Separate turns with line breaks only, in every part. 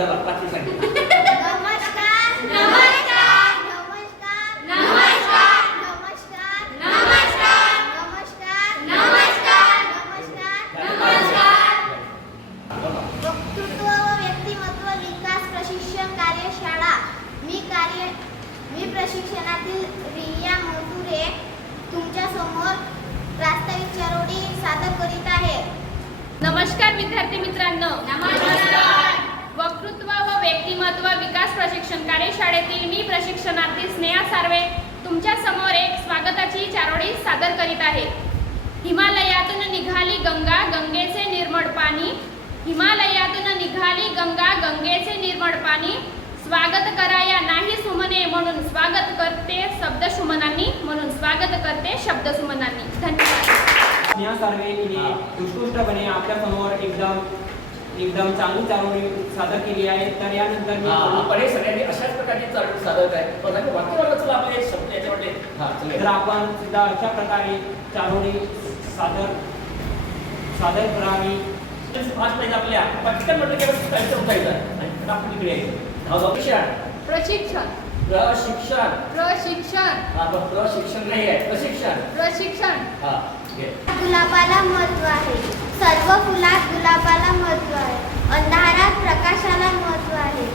daba Patrick स्वागत करते शब्द सुमनांनी. धन्यवाद.
स्नेहा सार्वे हिने उत्कृष्टपणे आपल्यासमोर एकदम एकदम चांगली चारोळी सादर केली आहे. तर यानंतर मी
आपण हे. सगळ्यांनी अशाच प्रकारची चालू सादर आहे पण आता वाक्यवाला चला आपले शब्द याच्यामध्ये. हा
तर आपण सुद्धा अशा प्रकारे चारोळी सादर सादर करावी.
पाहिजे आपल्या पटकन म्हटलं की आपण काहीतरी उठायचं. आणि आपण इकडे यायचं हा, प्रशिक्षण.
प्रशिक्षण.
प्रशिक्षण.
प्रशिक्षण
हा पण प्रशिक्षण नाही आहे प्रशिक्षण.
प्रशिक्षण.
हा
गुलाबाला महत्त्व आहे. सर्व फुलात गुलाबाला महत्त्व आहे. अंधारात प्रकाशाला महत्त्व आहे.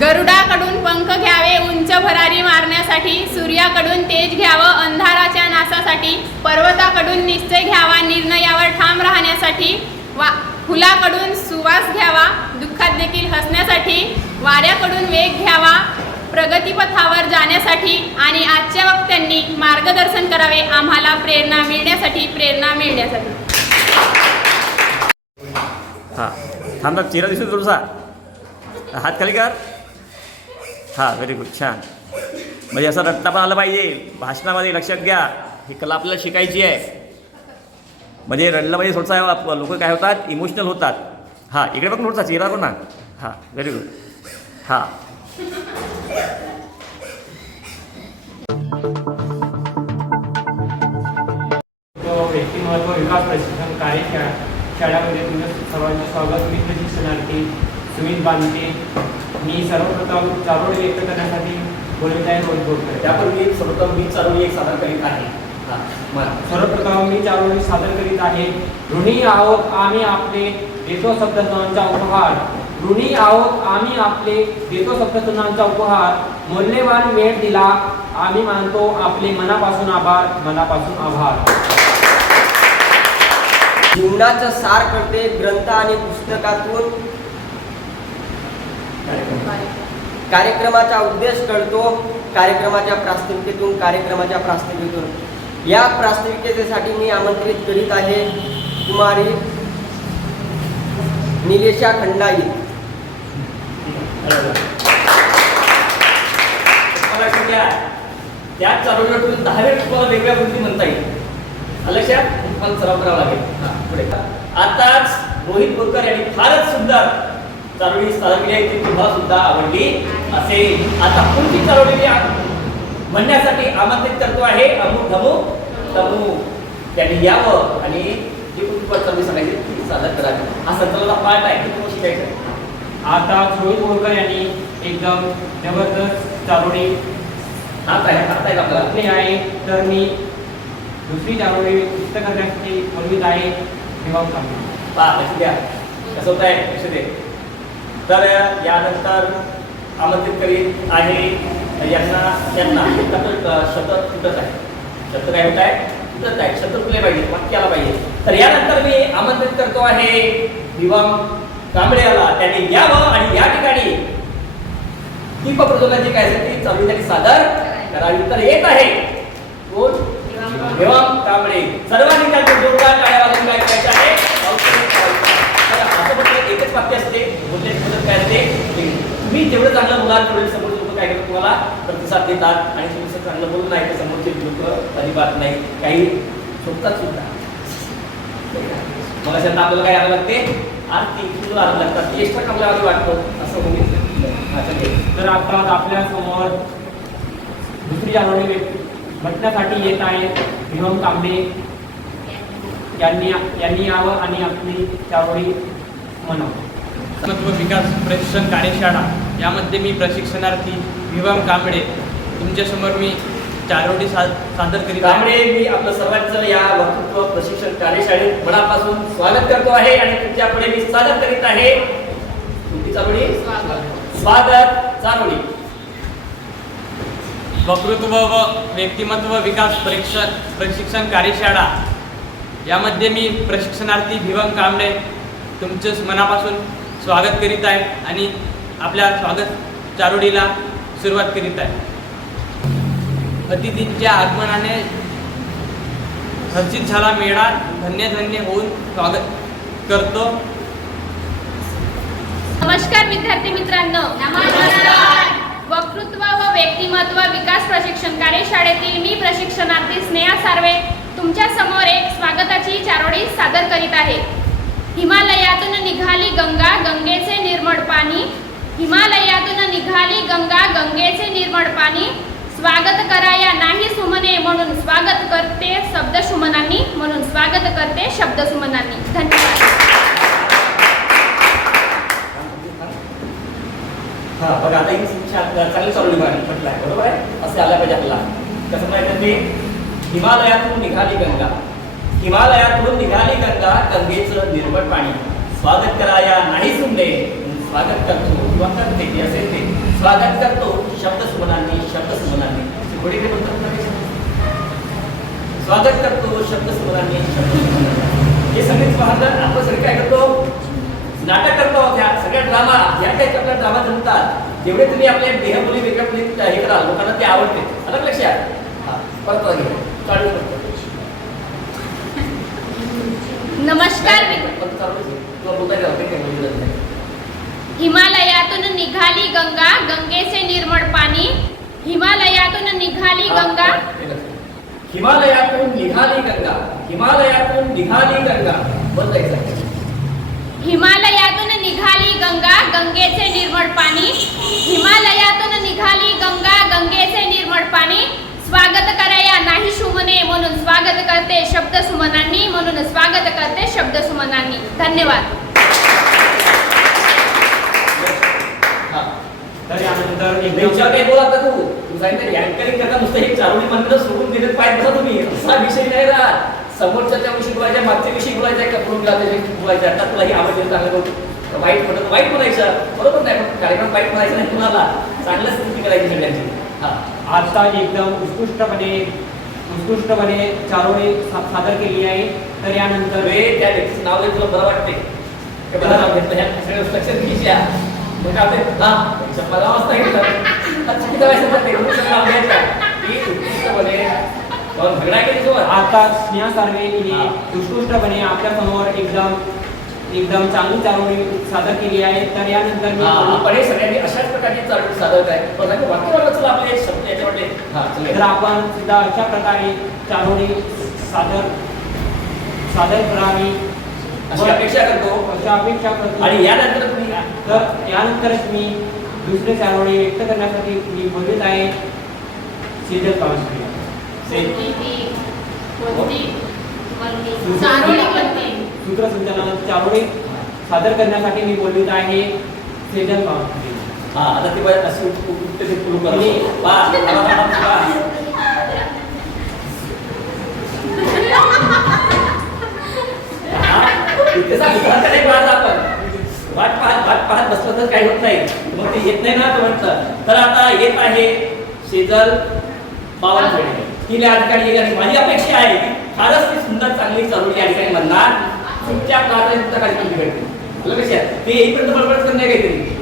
गरुडाकडून पंख घ्यावे उंच भरारी मारण्यासाठी सूर्याकडून तेज घ्यावं अंधाराच्या नासासाठी पर्वताकडून निश्चय घ्यावा निर्णयावर ठाम राहण्यासाठी वा फुलाकडून सुवास घ्यावा दुःखात देखील हसण्यासाठी वाऱ्याकडून वेग घ्यावा करण्यासाठी आणि आजच्या वक्त्यांनी मार्गदर्शन करावे आम्हाला प्रेरणा मिळण्यासाठी प्रेरणा मिळण्यासाठी.
हां. थांबा चेहरा दिसतो तुमचा? हात खाली कर. हां व्हेरी गुड छान. म्हणजे असं रट्टा पण आलं पाहिजे. भाषणामध्ये लक्षात घ्या ही कला आपल्याला शिकायची आहे. म्हणजे रडलं म्हणजे थोडंसं लोक काय होतात? इमोशनल होतात. हां इकडे बघ थोडसा चेहरा बघ ना. हां व्हेरी गुड हां.
व्यक्तिमत्व विकास प्रशिक्षण कार्यशाळा शाळेमध्ये तुमचं सर्वांचे स्वागत. मी प्रशिक्षणार्थी सुमित बांधते मी सर्वप्रथम चारोळी व्यक्त करण्यासाठी बोलत आहे रोज बोलतोय
त्यापूर्वी सर्वप्रथम मी चालू एक सादर करीत आहे.
सर्वप्रथम मी चारोळी सादर करीत आहे. ऋणी आहोत आम्ही आपले देतो सप्तसणांचा उपहार. ऋणी आहोत आम्ही आपले देतो सप्तसणांचा उपहार मौल्यवान वेळ दिला. आम्ही मानतो आपले मनापासून आभार मनापासून आभार.
जीवनाचं सार करते ग्रंथ आणि पुस्तकातून कार्यक्रमाचा उद्देश कळतो कार्यक्रमाच्या प्रास्ताविकेतून कार्यक्रमाच्या प्रास्ताविकेतून या प्रास्ताविकेसाठी मी आमंत्रित करीत आहे कुमारी निलेशा खंडाई.
मला कुठल्या त्याच चालवण्यातून दहा वेळ तुम्हाला वेगळ्या गोष्टी म्हणता येईल. लक्षात तुम्हाला सराव करावा लागेल. पुढे. आताच रोहित बोरकर यांनी फारच सुंदर चारोळी सादर केली आहे. ती तुम्हाला सुद्धा आवडली असेल. आता पुढची चालवणी म्हणण्यासाठी आमंत्रित करतो आहे अमुक धमुक तमू त्यांनी यावं आणि जी कुटुंबात चालू सांगायची ती सादर करावी हा संचालनाचा पार्ट आहे. की तुम्ही शिकायचं
आता रोहित बोरकर यांनी एकदम जबरदस्त चारोळी
हात आहे हात आहे आपल्याला
आहे तर मी दुसरी चारोळी पुस्तक करण्यासाठी बोलवीत आहे तेव्हा सांगतो
पहा लक्ष द्या. कसं होत आहे लक्ष दे. तर यानंतर आमंत्रित करीत आहे यांना त्यांना तर शब्द तुटत आहे. शतक काय होत आहे तुटत आहे. शतक तुले पाहिजे वाक्याला पाहिजे. तर यानंतर मी आमंत्रित करतो आहे दिवाम कांबळे याला त्यांनी यावं आणि या ठिकाणी दीप प्रज्वलनाची काय असेल ती चालू सादर करावी तर येत आहे. कोण? देवाम कांबळे. सर्वांनी त्यांचे जोरदार काय वाजवून काय करायचं आहे? तर असं म्हटलं एकच वाक्य असते. बोलण्याची पद्धत काय असते? तुम्ही जेवढं चांगलं बोलाल समोर लोक काय करतो तुम्हाला? प्रतिसाद देतात. आणि तुम्ही चांगलं बोलून नाही तर समोरचे लोक अजिबात नाही. काही झोपतात सुद्धा. मग अशात आपल्याला काय आलं लागते? आरती तुला आलं लागतात. एक्स्ट्रा कमल्यावर वाटतं असं
तर आता आपल्यासमोर दुसरी चारोळी व्यक्त म्हटण्यासाठी येत आहेत विनोद तांबे यांनी यांनी यावं आणि आपली चारोळी म्हणावं
तत्व विकास प्रशिक्षण कार्यशाळा. यामध्ये मी प्रशिक्षणार्थी विवाम कांबळे. तुमच्यासमोर मी चारोडी सा सादर करीत आहे.
त्यामुळे मी आपलं सर्वांचं या वक्तृत्व प्रशिक्षण कार्यशाळेत मनापासून स्वागत करतो आहे आणि तुमच्यापुढे मी सादर करीत आहे. तुमची स्वागत. चारोळी
वक्तृत्व व व्यक्तिमत्व विकास परीक्षण प्रशिक्षण कार्यशाळा. यामध्ये मी प्रशिक्षणार्थी भिवम कांबळे तुमचं मनापासून स्वागत करीत आहे आणि आपल्या स्वागत चारोडीला सुरुवात करीत आहे. अतिथींच्या आगमनाने हर्षित झाला मेळा. धन्य धन्य होऊन स्वागत करतो.
नमस्कार विद्यार्थी मित्रांनो. नमस्कार. वक्तृत्व व व्यक्तिमत्व विकास प्रशिक्षण कार्यशाळेतील मी प्रशिक्षणार्थी स्नेहा सार्वे तुमच्यासमोर एक स्वागताची चारोळी सादर करीत आहे. हिमालयातून निघाली गंगा गंगेचे निर्मळ पाणी. हिमालयातून निघाली गंगा गंगेचे निर्मळ पाणी. स्वागत कराया नाही सुमने म्हणून स्वागत करते शब्द सुमनांनी म्हणून स्वागत करते शब्द सुमनांनी. धन्यवाद.
हा बघा आता ही चांगली चालू म्हटलं आहे बरोबर आहे? असे आल्या पाहिजे आपला कसं माहिती ते हिमालयातून निघाली गंगा. हिमालयातून निघाली गंगा गंगेचं निर्मळ पाणी. स्वागत कराया नाही सुमले स्वागत करतो. किंवा करते असेल ते. स्वागत करतो शब्द सुमनांनी शब्द सुमनांनी पुढे ते म्हणतात. स्वागत करतो शब्द सुमनांनी शब्द हे सगळेच पाहतात आपण सगळे काय करतो? नाटक करतो ह्या सगळ्या ड्रामा ह्या काही आपल्या ड्रामा जमतात. जेवढे तुम्ही आपले देहबोली वेगळ्या बोली हे कराल लोकांना ते आवडते. अलग लक्षात परत चालू करतो.
नमस्कार विद्यार्थी हिमालयातून निघाली गंगा गंगेचे निर्मळ पाणी. हिमालयातून निघाली गंगा.
हिमालयातून निघाली गंगा. हिमालयातून निघाली गंगा.
हिमालयातून निघाली गंगा गंगेचे निर्मळ पाणी. हिमालयातून निघाली गंगा गंगेचे निर्मळ पाणी. स्वागत कराया नाही सुमने म्हणून स्वागत करते शब्द सुमनांनी म्हणून स्वागत करते शब्द सुमनांनी. धन्यवाद
हा
तर
त्यांच्यावर काही बोला आता तू. तू सांगितलं अँकरिंग करता नुसतं हे चारोळी मंदिर सोडून दिले पाहिजे बसा तुम्ही. असा विषय नाही राहत. समोरच्या त्या विषयी बोलायच्या मागच्या विषयी बोलायचं आहे का पुढून गेला त्याच्याविषयी बोलायचं आता तुला ही आवडलं चांगलं बोलतो. वाईट म्हणत वाईट म्हणायचं बरोबर नाही पण कार्यक्रम वाईट म्हणायचं नाही कुणाला. चांगलं स्थिती करायची सगळ्यांची. हा.
आता एकदम उत्कृष्टपणे उत्कृष्टपणे चारोळी सादर केली आहे. तर यानंतर
वे त्या व्यक्तीचं नाव घेत तुला बरं वाटते बरं नाव घेतलं ह्या सगळ्या लक्षात घ्यायच्या मग काय हा त्यांच्या वाजता घेतलं
आता स्नेहा सार्वे हिने
हा.
उत्कृष्टपणे आपल्यासमोर एकदम एकदम चांगली चारोळी सादर केली आहे. तर यानंतर मी
आपण हे सगळ्यांनी अशाच प्रकारची चालू सादर आहे पण आपले शब्द याच्यामध्ये हा
तर आपण सुद्धा अशा प्रकारे चारोळी सादर सादर करावी
अशी अपेक्षा करतो.
अशा अपेक्षा करतो.
आणि यानंतर तुम्ही
तर यानंतरच मी दुसरे चारोळी व्यक्त करण्यासाठी मी बोलत आहे. सिजल पावसाळी सूत्रसंचालन चारोळी सादर करण्यासाठी मी बोलत आहे सेजल पावसाळी
हा आता ते बाय उठ- उठते ते पुढं करा.
आणि-
पहा, पहा, पहा, वाट पाहत वाट पाहत बसलं तर काही होत नाही. मग ते येत नाही ना तो म्हटलं तर आता येत आहे शेजल बावनखेडे ती या ठिकाणी येईल आणि माझी अपेक्षा आहे की फारच ती सुंदर चांगली चालू या ठिकाणी म्हणणार. तुमच्या प्रार्थनेचा कार्यक्रम बिघडते तुला कशी आहे ते येईपर्यंत बडबड करत नाही काहीतरी.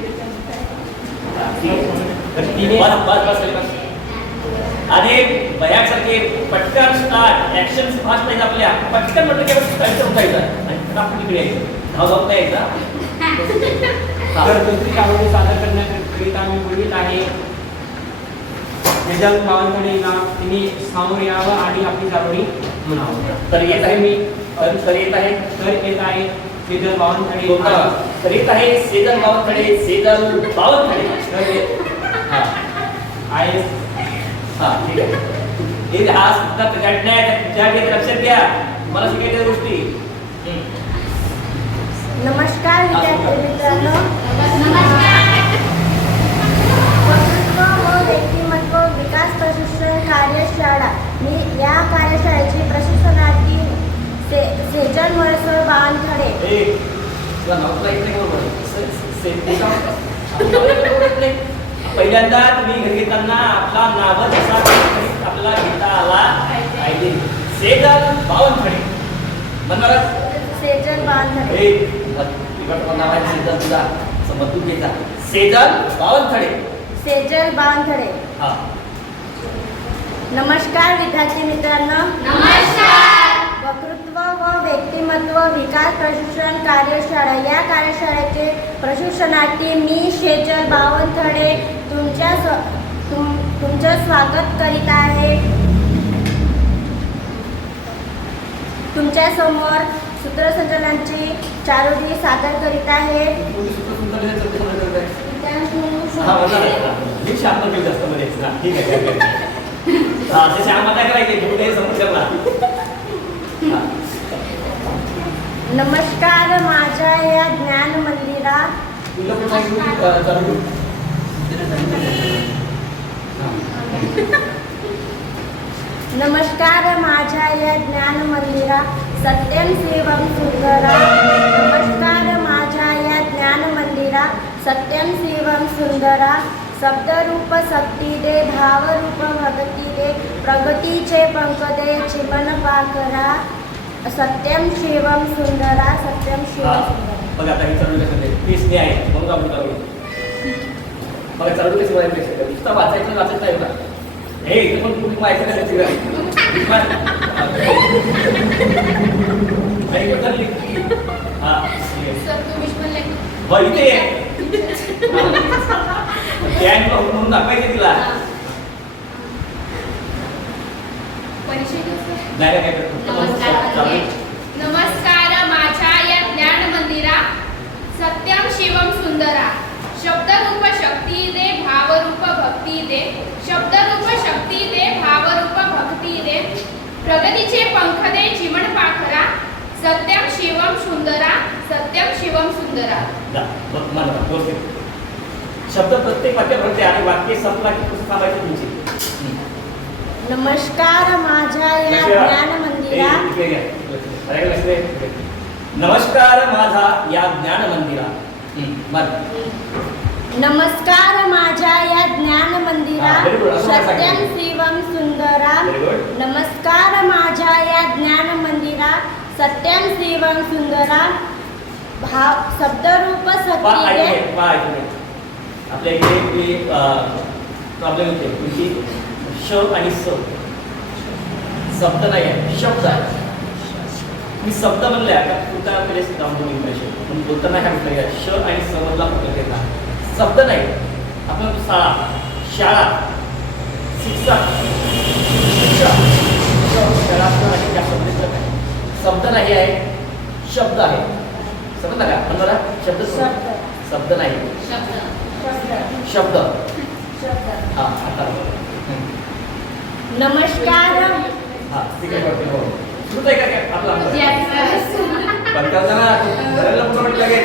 तर.
आणि बयासारखे पटकन स्टार्ट ऍक्शन फास्ट नाही आपल्या. पटकन म्हटलं की उठायचं आणि फटाफट यायचं. धाव धाव नाही यायचा. हा.
तर दुसरी चारोळी सादर करण्याकरिता मी बोलत आहे. सेजल बावनखेडेला तिने सामोर यावं आणि आपली चारोळी म्हणावं.
तर येत आहे. मी तर तर येत आहे.
तर येत आहे सेजल बावनखेडे
लोका. तर येत आहे सेजल बावनकडे सेजल बावनकडे
तर
हा.
आहे.
हा ठीक आहे. हे हा सुद्धा आहे त्या लक्षात घ्या. मला शिकायच्या गोष्टी.
नमस्कार विद्यार्थी मित्रांनो. वक्तृत्व व व्यक्तिमत्व विकास प्रशिक्षण कार्यशाळा. मी या कार्यशाळेची प्रशिक्षणार्थी से सेजल मळसर बावनखडे
ए, तुला नाव तुला येत नाही बरोबर? से- से- से- ते नाव- आपलं नाव येत बरोबर नाही. पहिल्यांदा तुम्ही घरी घेताना आपला नाव कधीच आपल्याला घेता आला पाहिजे. सेजल बावनखडे म्हणणार
सेजल बावनखडे
सेजल तुझा समजून घ्यायचा सेजल बावनखडे
सेजल बावनखडे
हा.
नमस्कार विद्यार्थी मित्रांनो.
नमस्कार.
वक्तृत्व व व्यक्तिमत्व विकास प्रशिक्षण कार्यशाळा. या कार्यशाळेचे प्रशिक्षणार्थी मी शेजल बावनथडे तुमच्या तुम तुमचं स्वागत करीत आहे. तुमच्यासमोर सूत्रसंचालनाची चारोळी सादर करीत आहे.
म्हणणार आहे. मी शांत केलं जास्त मध्ये. ठीक आहे ठीक आहे. हा ते श्यामा काय करायचे घेऊन समजलं
नमस्कार माझ्या या ज्ञान मंदिरा. नमस्कार. माझ्या या ज्ञान मंदिरा सत्यम शिवम सुंदरा नमस्कार माझ्या या ज्ञान मंदिरा. सत्यम शिवम सुंदरा शब्दरूप शक्ती दे भावरूप भगती दे प्रगतीचे पंख दे चिमन पाकरा सत्यम शिवम सुंदरा सत्यम. शिवम सुंदरा
बघा आता हे चालू कसं ते पीसने आहे म्हणून आपण चालू बघा चालू कसं वाचायचं वाचायचं नाही बघा. हे पण कुठे माहिती नाही. Gang म्हणून दाखवायचे तिला? नाही काय करतो
नमस्कार
चालू.
नमस्कार माझ्या या ज्ञान मंदिरा सत्यम शिवम सुंदरा शब्दरूप शक्ती दे भावरूप शब्दरूप शक्ती दे भावरूप भक्ती दे प्रगतीचे पंख दे चिमण पाखरा सत्यम शिवम सुंदरा सत्यम शिवम सुंदरा.
शब्द प्रत्येक वाक्य भरते आणि वाक्य संपला की कसं थांबायचं तुमची.
नमस्कार माझ्या या. ज्ञान मंदिरा
ए, इकडे घ्या. लक्ष द्या. लक्ष द्या. इकडे. नमस्कार माझा या ज्ञान मंदिरा.
नमस्कार माझ्या या ज्ञान मंदिरा सत्यम. शिवम सुंदरा. नमस्कार माझ्या या ज्ञान मंदिरा सत्यम शिवम सुंदरा. भाव शब्दरूप
पहा,
सत्य.
आपल्या इकडे प्रॉब्लेम येते. तुमची श आणि स. शब्द नाही आहे शब्द आहे. मी शब्द म्हणले आता तुमचा पहिले जाऊन तुम्ही इंग्लिश बोलताना काय म्हटलं श आणि स मधला फरक घेतला शब्द नाही. आपण शाळा शाळा शिक्षक शिक्षक श- शाळा असं आहे त्या शब्दाचं काय शब्द नाही आहे शब्द आहे. समजला का? पण मला शब्द.
शब्द.
शब्द नाही.
शब्द.
शब्द.
शब्द.
हा आता.
नमस्कार.
हा ठीक आहे करते सुरू आहे का काय? आपला. पण करताना धरायला पुढं म्हटलं काय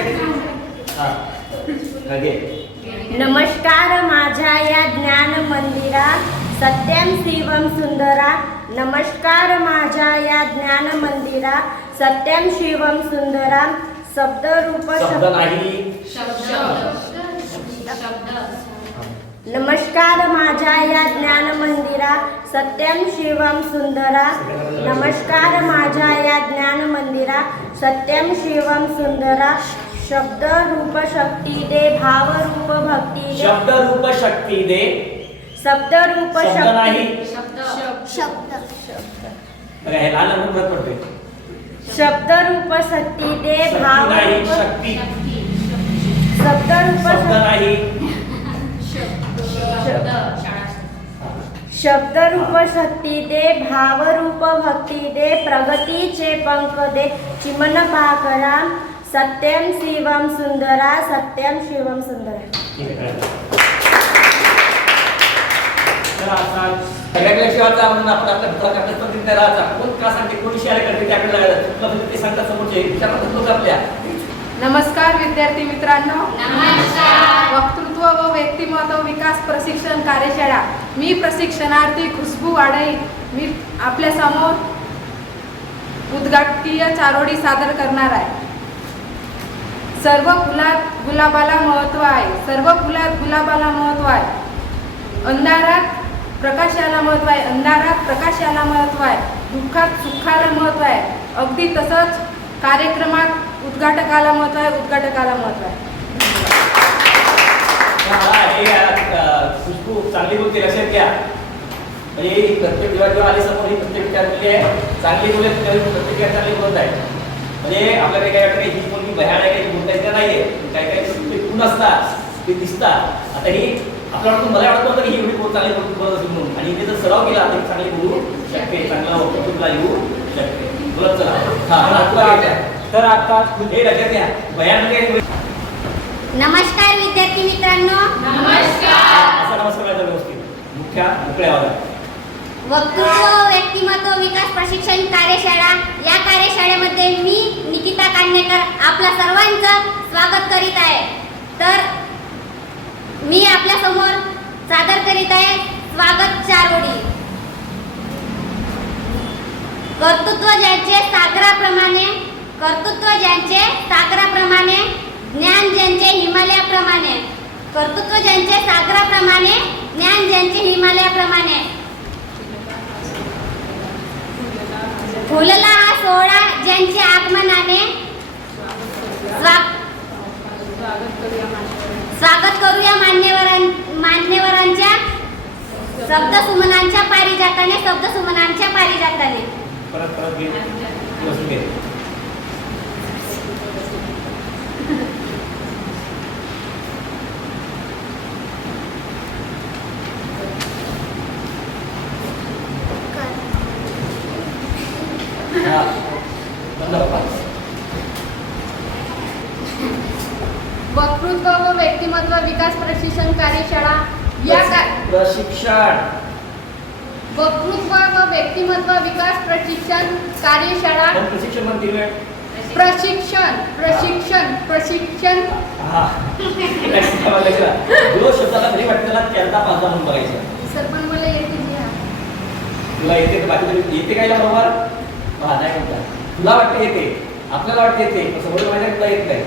हा. घे
नमस्कार माझ्या या ज्ञान मंदिरा सत्यम शिवम सुंदरा. नमस्कार माझ्या या ज्ञान मंदिरा सत्यम शिवम सुंदरा. शब्दरूप
शब्द.
नमस्कार माझ्या या ज्ञान मंदिरा सत्यम शिवम सुंदरा. नमस्कार माझ्या या ज्ञान मंदिरा सत्यम शिवम सुंदरा. शब्द रूप शक्ती दे भाव रूप भक्ती दे
शब्द रूप शक्ती दे
शब्द रूप
शब्द नाही।
शब्द।
बघा हे पडतोय
शब्द रूप शक्ती दे भाव
नाही
रूप
शक्ती।
शब्द रूप
शब्द नाही।
शब्द रूप शक्ती दे भाव रूप भक्ती दे प्रगतीचे पंख दे चिमन पाकरा सत्यम शिवम सुंदरा सत्यम शिवम सुंदरा
ठीक आहे कळलं. तर आता सगळ्याकडे शिवाचा म्हणून आपण आपल्या दुधाकडे पद्धतीने राहायचा कोण का सांगते? कोणी शेअर करते त्याकडे लागायचं तुला म्हणजे ते सांगतात समोरचे. विचारतात लोक आपल्या.
नमस्कार विद्यार्थी मित्रांनो. वक्तृत्व व व्यक्तिमत्व विकास प्रशिक्षण कार्यशाळा. मी प्रशिक्षणार्थी खुशबू वाडई मी आपल्यासमोर उद्घाटकीय चारोळी सादर करणार आहे. सर्व फुलात गुलाबाला महत्त्व आहे. सर्व फुलात गुलाबाला महत्त्व आहे. अंधारात प्रकाशाला महत्त्व आहे. अंधारात प्रकाशाला महत्त्व आहे. दुःखात सुखाला महत्त्व आहे. अगदी तसंच कार्यक्रमात उद्घाटकाला महत्त्व आहे उद्घाटकाला महत्त्व आहे.
खुशबू चांगली बोलते लक्षात घ्या. म्हणजे ही प्रत्येक जेव्हा जेव्हा आली समोर ही प्रत्येक विचार आहे. चांगली बोलत प्रत्येक चांगली बोलत आहे म्हणजे आपल्याकडे काय वाटतं ही मुलगी भयान आहे काही बोलता येत नाहीये काही काही ते गुण असतात ते दिसतात. आता ही आपल्याला वाटतं मला वाटत की ही एवढी बोल चांगली बोल बोलत असेल म्हणून. आणि इथे जर सराव केला तर चांगली बोलू शकते चांगला वक्तृत्वला येऊ शकते बोलत चला. हा. तुला.
तर आता
हे लक्षात घ्या. भयान
नमस्कार विद्यार्थी मित्रांनो.
असा नमस्कार करायचा व्यवस्थित. मुख्या मोकळ्या आवाजात
वक्तृत्व व्यक्तिमत्व विकास प्रशिक्षण कार्यशाळा. या कार्यशाळेमध्ये मी निकिता कांडेकर आपल्या सर्वांचं स्वागत करीत आहे. तर मी आपल्यासमोर सादर करीत आहे स्वागत चारोडी. कर्तृत्व ज्यांचे सागराप्रमाणे कर्तृत्व ज्यांचे सागराप्रमाणे ज्ञान ज्यांचे हिमालयाप्रमाणे कर्तृत्व ज्यांचे सागराप्रमाणे ज्ञान ज्यांचे हिमालयाप्रमाणे. फुलला हा सोहळा ज्यांचे आगमनाने स्वा- स्वागत करूया मान्यवरां मान्यवरांच्या शब्दसुमनांच्या पारिजाताने शब्दसुमनांच्या पारिजाताने.
परत परत घे व्यवस्थित घे हा. बंद बाबा.
वक्तृत्व व व्यक्तिमत्व विकास प्रशिक्षण कार्यशाळा या का
प्रशिक्षण.
वक्तृत्व व व्यक्तिमत्व विकास प्रशिक्षण कार्यशाळा.
पण प्रशिक्षण वेळ
प्रशिक्षण प्रशिक्षण प्रशिक्षण.
हा. जो शब्दाला घरी वाटतं त्याला त्यांचा पाचदा म्हणून बघायचं.
सर पण मला येते जी हा.
तुला येते तर बाकी तरी? येते काय बरोबर? हा नाही म्हणता. तुला वाटते येते? आपल्याला वाटते येते. पण समोर माहिती तुला येत नाही.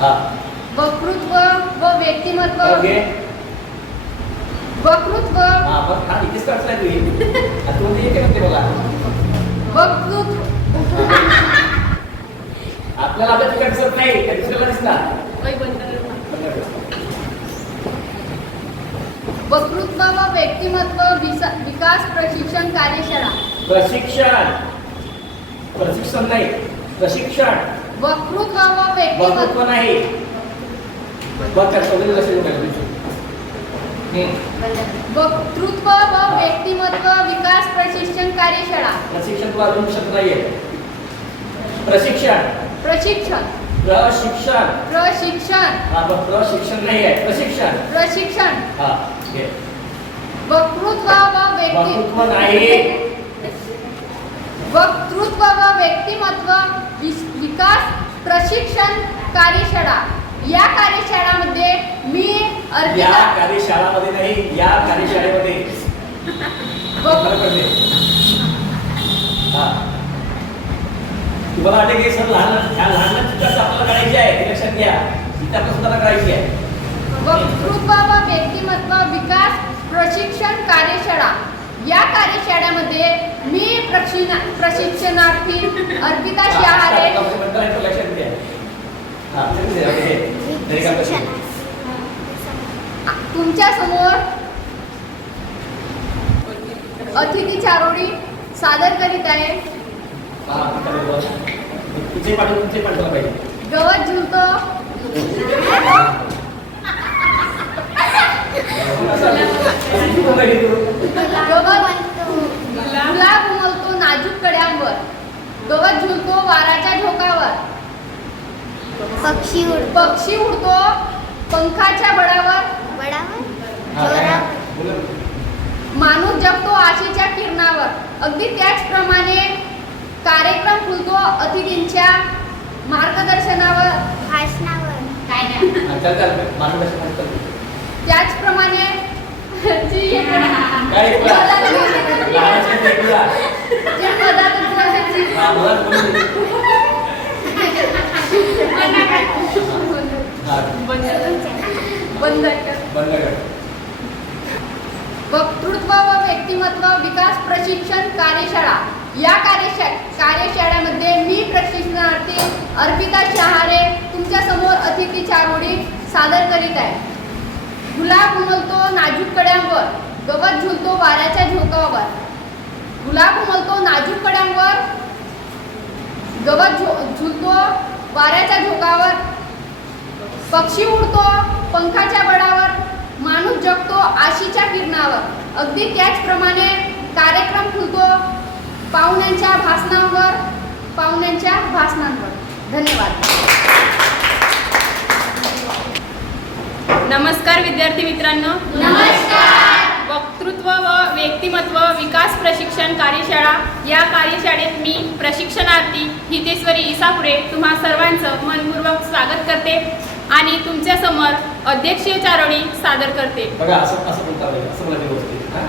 हा.
वक्तृत्व व व्यक्तिमत्व.
ओके.
वक्तृत्व.
हा बस हा इथेच करत नाही तुम्ही आता तू म्हणते येते म्हणते बघा.
वक्तृत्व.
आपल्याला आपल्या दिसत नाही त्या दुसऱ्याला दिसणार
वक्तृत्व व व्यक्तिमत्व विकास प्रशिक्षण कार्यशाळा.
प्रशिक्षण. प्रशिक्षण नाही प्रशिक्षण.
वक्तृत्व व व्यक्तिमत्व.
नाही. बघ त्या सगळे लक्ष.
वक्तृत्व व व्यक्तिमत्व विकास प्रशिक्षण कार्यशाळा.
प्रशिक्षण तुला अजून शब्द नाहीये. प्रशिक्षण.
प्रशिक्षण.
प्रशिक्षण.
प्रशिक्षण.
हा प्रशिक्षण नाही आहे. प्रशिक्षण.
प्रशिक्षण.
हा घे.
वक्तृत्व व व्यक्ती
वक्तृत्व नाही.
वक्तृत्व व व्यक्तिमत्व विस- विकास प्रशिक्षण कार्यशाळा. या कार्यशाळामध्ये मी
या कार्यशाळामध्ये नाही या कार्यशाळेमध्ये. तुम्हाला वाटते की सर लहान ह्या लहान चित्राचं आपल्याला काढायची आहे लक्षात घ्या. आपल्याला स्वतःला काढायची आहे.
वक्तृत्व व व्यक्तिमत्व विकास प्रशिक्षण कार्यशाळा. या कार्यशाळेमध्ये मी प्रशिक्षण प्रशिक्षणार्थी अर्पिता शहारे
लक्षात घ्या.
तुमच्यासमोर अतिथी चारोळी सादर करीत आहे. गवत झुलतो गुलाब उमलतो नाजूक कड्यांवर. गवत झुलतो वाराच्या झोकावर.
पक्षी उड
पक्षी उडतो. पंखाच्या बळावर?
बोला.
माणूस जगतो आशेच्या किरणावर. अगदी त्याचप्रमाणे कार्यक्रम फुलतो अतिथींच्या मार्गदर्शनावर.
भाषणावर.
काय नाही. त्याचप्रमाणे जी वक्तृत्व व व्यक्तिमत्व विकास प्रशिक्षण कार्यशाळा. या कार्यशा कार्यशाळेमध्ये मी प्रशिक्षणार्थी अर्पिता शहारे तुमच्यासमोर अतिथी चारोडी सादर करीत आहे. गुलाब उमलतो नाजूक कड्यांवर गवत झुलतो वाऱ्याच्या झोकावर. गुलाब उमलतो नाजूक कड्यांवर गवत झो झुलतो वाऱ्याच्या झोकावर पक्षी उडतो पंखाच्या बळावर माणूस जगतो आशीच्या किरणावर. अगदी त्याचप्रमाणे कार्यक्रम फुलतो पाहुण्यांच्या भाषणांवर पाहुण्यांच्या भाषणांवर. धन्यवाद.
नमस्कार विद्यार्थी मित्रांनो.
नमस्कार.
वक्तृत्व व व्यक्तिमत्व विकास प्रशिक्षण कार्यशाळा. या कार्यशाळेत मी प्रशिक्षणार्थी हितेश्वरी इसापुरे तुम्हा सर्वांचं मनपूर्वक स्वागत करते आणि तुमच्यासमोर अध्यक्षीय चारोळी सादर करते.
बघा असं असं बोलता पाहिजे असं बोलायची व्यवस्थित हा?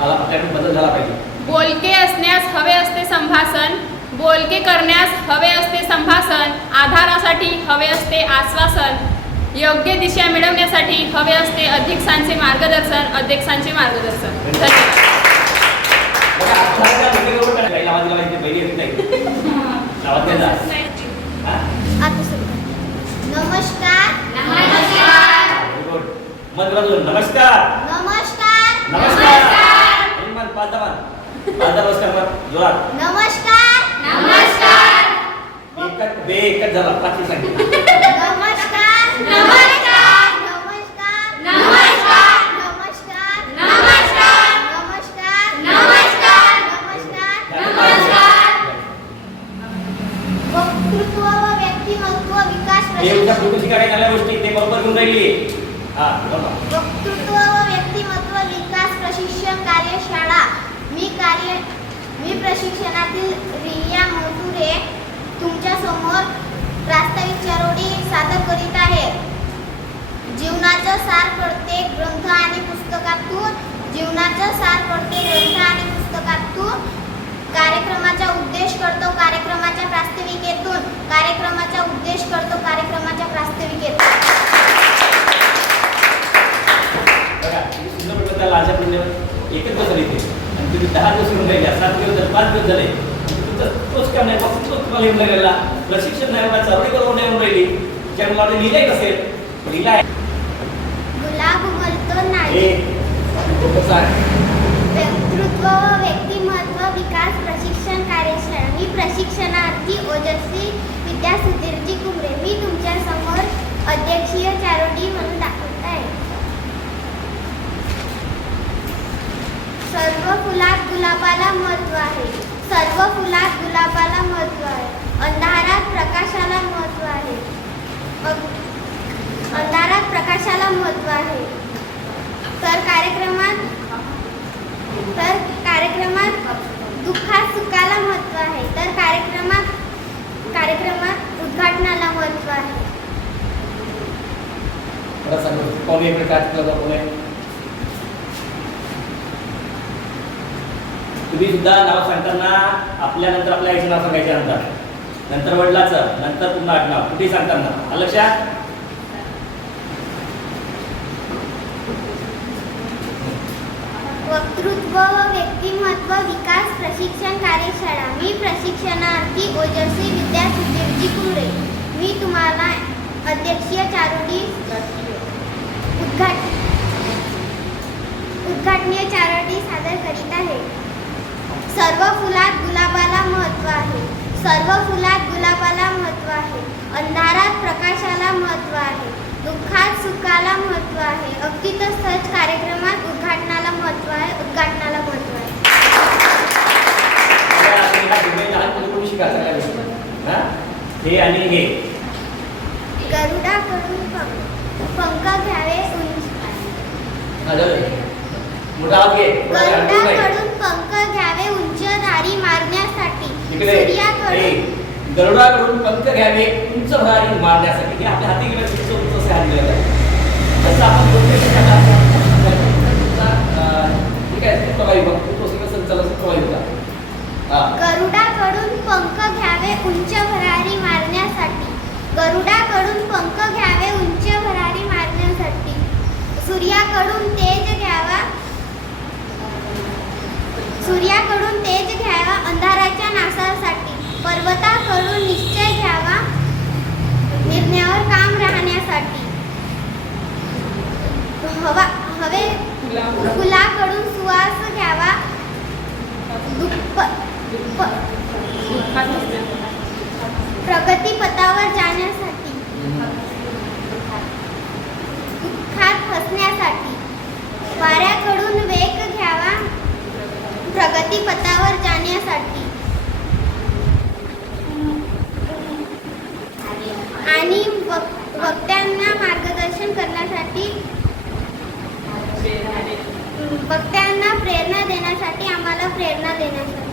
आ- आपल्याकडे बदल झाला पाहिजे.
बोलके असण्यास हवे असते संभाषण बोलके करण्यास हवे असते संभाषण आधारासाठी हवे असते आश्वासन. योग्य दिशा मिळवण्यासाठी हवे असते अध्यक्षांचे मार्गदर्शन अध्यक्षांचे मार्गदर्शन.
नमस्कार.
नमस्कार.
नमस्कार.
नमस्कार. व्यक्तिमत्व विकास प्रशिक्षण कार्यशाळा मी कार्य मी प्रशिक्षणातील रिया मोतुरे तुमच्यासमोर प्रास्ताविक चारोडी सादर करीत आहे. जीवनाचा सार प्रत्येक ग्रंथ आणि पुस्तकातून जीवनाचा सार प्रत्येक ग्रंथ आणि पुस्तकातून कार्यक्रमाचा उद्देश करतो. कार्यक्रमाच्या प्रास्ताविकेतून कार्यक्रमाचा उद्देश करतो. कार्यक्रमाच्या प्रास्ताविकेतून.
एकच आणि तुम्ही दहा दिवस येऊन सात दिवस पाच दिवस झाले. तुमचं तोच काम नाही फक्त तोच तुम्हाला येऊन राहिलेला प्रशिक्षण नाही होणार चावडी बरोबर नाही येऊन राहिली. ज्या मुलाने लिहिलंय
गुलाब उमलतो नाही. व व्यक्तिमत्व विकास प्रशिक्षण कार्यशाळा. मी प्रशिक्षणार्थी ओजस्वी विद्या सुधीरजी कुमरे मी तुमच्यासमोर अध्यक्षीय चारोटी म्हणून दाखवत आहे. सर्व फुलात गुलाबाला महत्त्व आहे. सर्व फुलात गुलाबाला महत्त्व आहे. अंधारात प्रकाशाला महत्त्व आहे. अंधारात प्रकाशाला महत्त्व आहे. तर कार्यक्रमात तर कार्यक्रमात दुःखात सुखाला महत्त्व आहे. तर कार्यक्रमात कार्यक्रमात उद्घाटनाला महत्त्व आहे
मला सांगतो कोण एक प्रकार कोण आहे तुम्ही सुद्धा नाव सांगताना आपल्या नंतर आपल्या आईचं नाव सांगायचं नंतर. नंतर वडिलाचं नंतर पुन्हा आडनाव कुठे सांगताना. लक्षात?
वक्तृत्व व व्यक्तिमत्व विकास प्रशिक्षण कार्यशाळा. मी प्रशिक्षणार्थी ओजस्वी विद्या सुधीरजी कुरे मी तुम्हाला अध्यक्षीय चारोटी उद्घाट उद्घाटनीय चारोटी सादर करीत आहे. सर्व फुलात गुलाबाला महत्त्व आहे. सर्व फुलात गुलाबाला महत्त्व आहे. अंधारात प्रकाशाला महत्त्व आहे. दुःखात सुखाला महत्त्व आहे. अगदी तर सहज कार्यक्रमात उद्घाटनाला महत्त्व आहे. उद्घाटनाला महत्त्व आहे.
हे? आणि हे.
गरुडाकडून पंख. घ्यावे
मोठा
गरुडाकडून पंख घ्यावे उंच दारी मारण्यासाठी. सूर्याकडून
गरुडाकडून पंख घ्यावे उंच भरारी मारण्यासाठी. हे आपल्या हाती गेलं उंच उंच असे हात आहे तसं आपण ठीक आहे प्रवाही बघतो तो सगळं संचालक प्रवाही होता.
गरुडाकडून पंख घ्यावे उंच भरारी मारण्यासाठी. गरुडाकडून पंख घ्यावे उंच भरारी मारण्यासाठी. सूर्याकडून तेज घ्यावा सूर्याकडून तेज घ्यावा अंधाराच्या नाशासाठी पर्वताकडून निश्चय घ्यावा निर्णयावर काम राहण्यासाठी. हवा हवे फुलाकडून सुवास घ्यावा. दुप्प प- प्रगतीपथावर जाण्यासाठी. दुःखात हसण्यासाठी वाऱ्याकडून वेग घ्यावा. प्रगतीपथावर जाण्यासाठी. आणि वक्त्यांना मार्गदर्शन करण्यासाठी वक्त्यांना प्रेरणा देण्यासाठी आम्हाला प्रेरणा देण्यासाठी.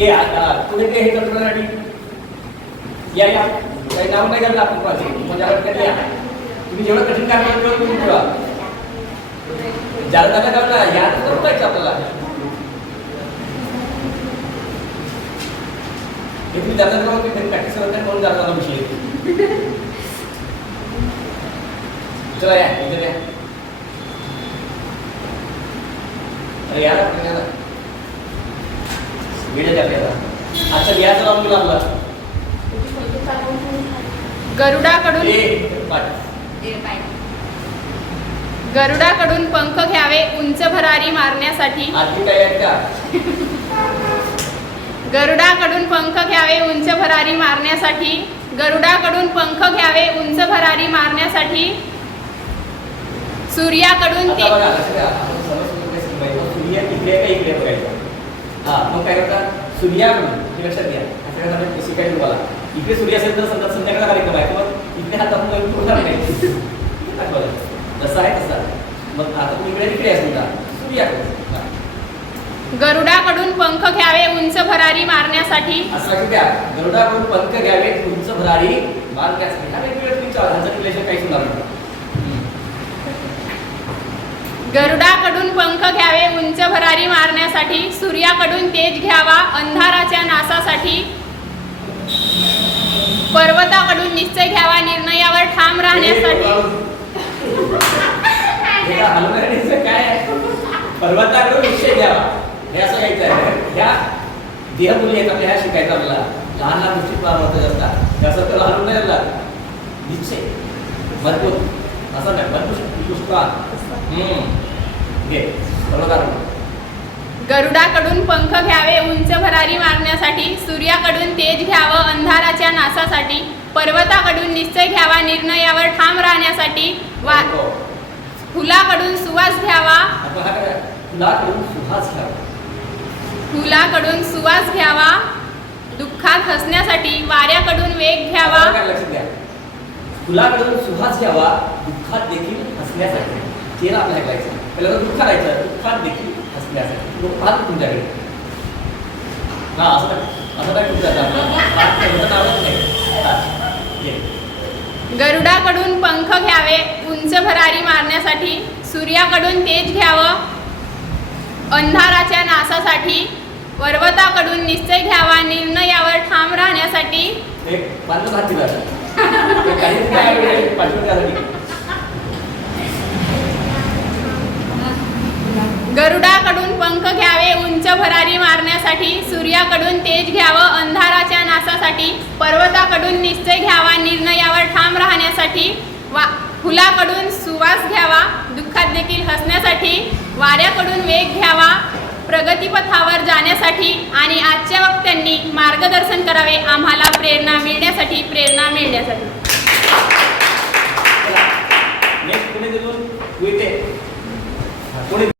ये आता पुढे ते हे करण्यासाठी या या. काही नाव नाही करणार आपण पाहिजे म्हणजे तुम्ही जेवढं कठीण काम कराल तुम्ही ठेवा. ज्याला त्यांना करणार या तर पाहिजे आपल्याला. हे तुम्ही जाता तेव्हा ते घरी प्रॅक्टिस करत नाही म्हणून जाता विषय चला या इथे या. अरे या ना पुढे या ना. वेळ आहे आपल्याला. आपला.
गरुडाकडून
ए, पाठ.
गरुडाकडून पंख घ्यावे उंच भरारी मारण्यासाठी. गरुडाकडून पंख घ्यावे उंच भरारी मारण्यासाठी. गरुडाकडून पंख घ्यावे उंच भरारी मारण्यासाठी. सूर्याकडून ते
हा सूर्याकडून हे लक्षात घ्या. इकडे सूर्य असेल तर संध्याकाळ कार्यक्रम आहे इकडे हात जसं आहे तसं. मग आता तुम्ही इकडे तिकडे.
गरुडाकडून पंख घ्यावे उंच भरारी मारण्यासाठी.
असं द्या. गरुडाकडून पंख घ्यावे उंच भरारी मारण्यासाठी. हा तुम्ही ह्याचं रिलेशन.
गरुडाकडून पंख घ्यावे उंच भरारी मारण्यासाठी. सूर्याकडून तेज घ्यावा अंधाराच्या नासासाठी. पर्वताकडून निश्चय घ्यावा निर्णयावर ठाम राहण्यासाठी.
हलवण्याचं काय आहे? पर्वताकडून निश्चय द्यावा. हे असं घ्यायचं आहे ह्या देहबोली आहेत आपल्या ह्या शिकायचं आपल्याला. लहान लहान गोष्टी फार महत्त्वाच्या असतात. त्याचं तर हलवून नाही लागत निश्चय. मजबूत असं नाही. मजबूत पुष्पान घे. पर्वताकडून.
गरुडाकडून पंख घ्यावे उंच भरारी मारण्यासाठी सूर्याकडून तेज घ्यावं अंधाराच्या नासासाठी पर्वताकडून निश्चय घ्यावा निर्णयावर ठाम राहण्यासाठी वा
हो.
फुलाकडून सुवास घ्यावा.
फुलाकडून सुहास घ्यावा.
फुलाकडून सुवास घ्यावा. दुःखात हसण्यासाठी वाऱ्याकडून वेग घ्यावा.
लक्षात द्या. फुलाकडून सुहास घ्यावा दुःखात देखील हसण्यासाठी. चेहरा आपल्याला ऐकायचं. पहिला तर दुःख राहायचं दुःखात देखील हसण्यासाठी. दुःखात तुमच्याकडे. हा असं असं काय तुमच्या नावच नाही.
गरुडाकडून पंख घ्यावे उंच भरारी मारण्यासाठी सूर्याकडून तेज घ्यावं अंधाराच्या नासासाठी पर्वताकडून निश्चय घ्यावा निर्णयावर ठाम राहण्यासाठी
एक पाच हात दिला ते काही काय वेळ पाठवून द्यासाठी
गरुडाकडून पंख घ्यावे उंच भरारी मारण्यासाठी सूर्याकडून तेज घ्यावं अंधाराच्या नासासाठी पर्वताकडून निश्चय घ्यावा निर्णयावर ठाम राहण्यासाठी वा फुलाकडून सुवास घ्यावा दुःखात देखील हसण्यासाठी वाऱ्याकडून वेग घ्यावा प्रगतीपथावर जाण्यासाठी आणि आजच्या वक्त्यांनी मार्गदर्शन करावे आम्हाला प्रेरणा मिळण्यासाठी प्रेरणा मिळण्यासाठी.